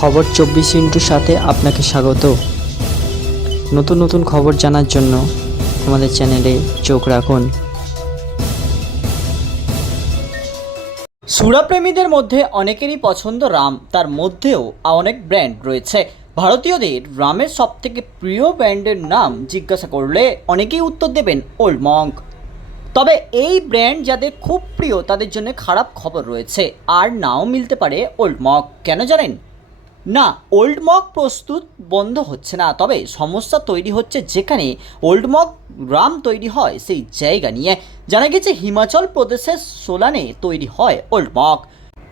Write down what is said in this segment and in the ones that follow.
খবর চব্বিশ ইন্টুর সাথে আপনাকে স্বাগত। নতুন নতুন খবর জানার জন্য আমাদের চ্যানেলে চোখ রাখুন। সুরাপ্রেমীদের মধ্যে অনেকেরই পছন্দ রাম, তার মধ্যেও অনেক ব্র্যান্ড রয়েছে। ভারতীয়দের রামের সবথেকে প্রিয় ব্র্যান্ডের নাম জিজ্ঞাসা করলে অনেকেই উত্তর দেবেন ওল্ড মঙ্ক। তবে এই ব্র্যান্ড যাদের খুব প্রিয়, তাদের জন্য খারাপ খবর রয়েছে। আর নাও মিলতে পারে ওল্ড মক কেন জানেন? না, ওল্ড মক প্রস্তুত বন্ধ হচ্ছে না, তবে সমস্যা তৈরি হচ্ছে যেখানে ওল্ড মক রাম তৈরি হয় সেই জায়গা নিয়ে। জানা গেছে, হিমাচল প্রদেশের সোলানে তৈরি হয় old monk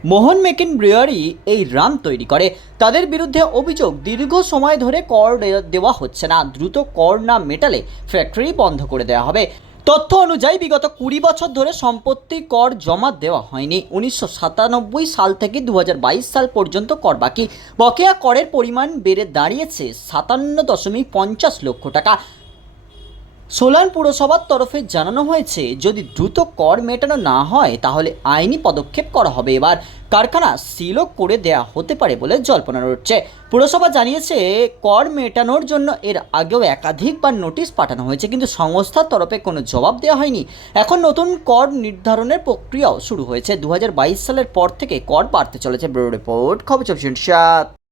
Mohan Meakin brewery এই রাম তৈরি করে। তাদের বিরুদ্ধে অভিযোগ, দীর্ঘ সময় ধরে কর দেওয়া হচ্ছে না। দ্রুত কর না মেটালে ফ্যাক্টরি বন্ধ করে দেওয়া হবে। তথ্য অনুযায়ী বিগত কুড়ি বছর ধরে সম্পত্তি কর জমা দেওয়া হয়নি। উনিশশো সাতানব্বই সাল থেকে দু হাজার বাইশ সাল পর্যন্ত কর বাকি। বকেয়া করের পরিমাণ বেড়ে দাঁড়িয়েছে সাতান্ন দশমিক পঞ্চাশ লক্ষ টাকা। সোলান পুরসভার তরফে জানানো হয়েছে, যদি দ্রুত কর মেটানো না হয়, তাহলে আইনি পদক্ষেপ করা হবে। এবার কারখানা সিলও করে দেয়া হতে পারে বলে জল্পনা রয়েছে। পুরসভা জানিয়েছে, কর মেটানোর জন্য এর আগেও একাধিকবার নোটিশ পাঠানো হয়েছে, কিন্তু সংস্থার তরফে কোনো জবাব দেওয়া হয়নি। এখন নতুন কর নির্ধারণের প্রক্রিয়াও শুরু হয়েছে। দু হাজার বাইশ সালের পর থেকে কর বাড়তে চলেছে ব্যুরো রিপোর্ট। খবর চব্বিশ সাত।